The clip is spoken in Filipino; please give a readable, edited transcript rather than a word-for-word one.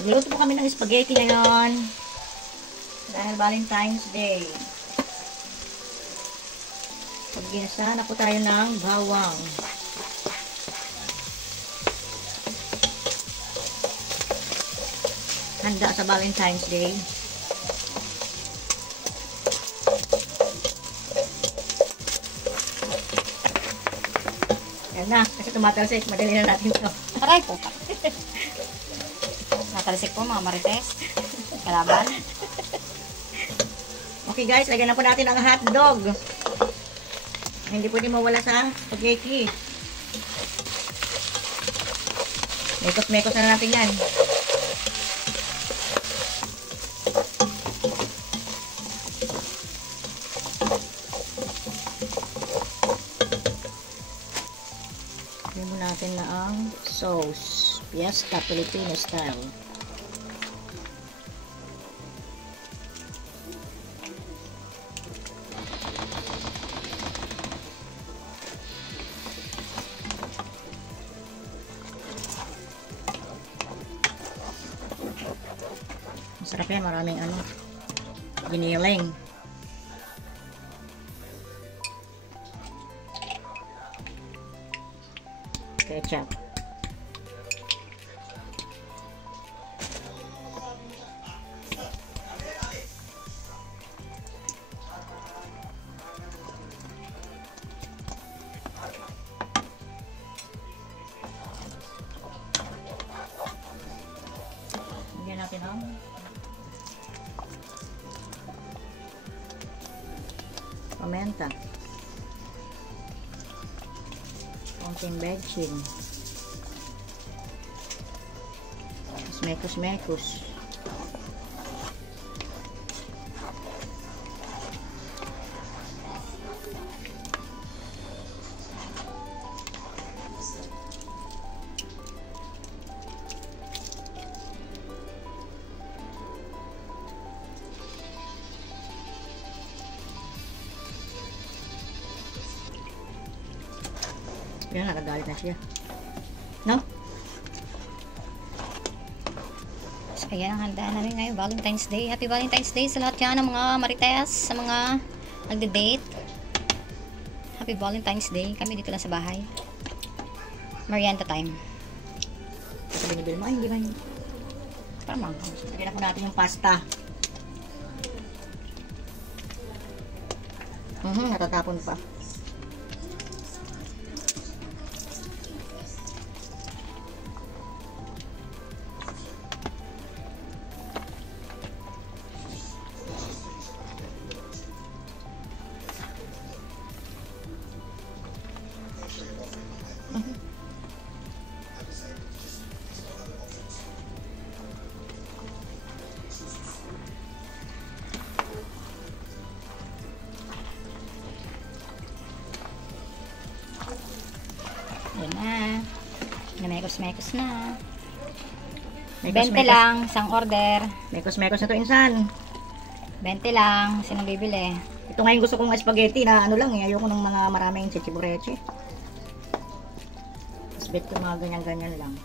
Magluto po kami ng spaghetti ngayon. Dahil Valentine's Day. Pag-ginasa na po tayo ng bawang. Handa sa Valentine's Day. Yan na, kasi tumatalsik. Madali na natin ito. Aray po. Natalsik po mga marites. Kalaban. Okay guys, lagyan na po natin ang hotdog. Hindi pwede mawala sa spaghetti. Mekos-mekos na natin yan. Lagyan mo natin na ang sauce. Fiesta Filipino style. Masarap yan, maraming giniling. Ketchup. Lagyan natin ang pamenta, konting bechin, mekos-mekos. Yan, nakagalit na siya. No? So, ayan ang handaan namin ngayon. Valentine's Day. Happy Valentine's Day sa lahat yan ng mga marites, sa mga nagde-date. Happy Valentine's Day. Kami dito lang sa bahay. Merienda time. Sabi ni Bilma, hindi ba yun? Parang Lagyan na po natin yung pasta. Natatapon pa. Ayan na. Namekos-mekos na. 20 Mekos-mekos. lang, isang order. Mekos-mekos na to, insan. 20 lang, sinong bibili? Ito ngayon gusto kong spaghetti na lang eh. Ayoko ng mga maraming chichibureche. Mas bet ko mga ganyan-ganyan lang.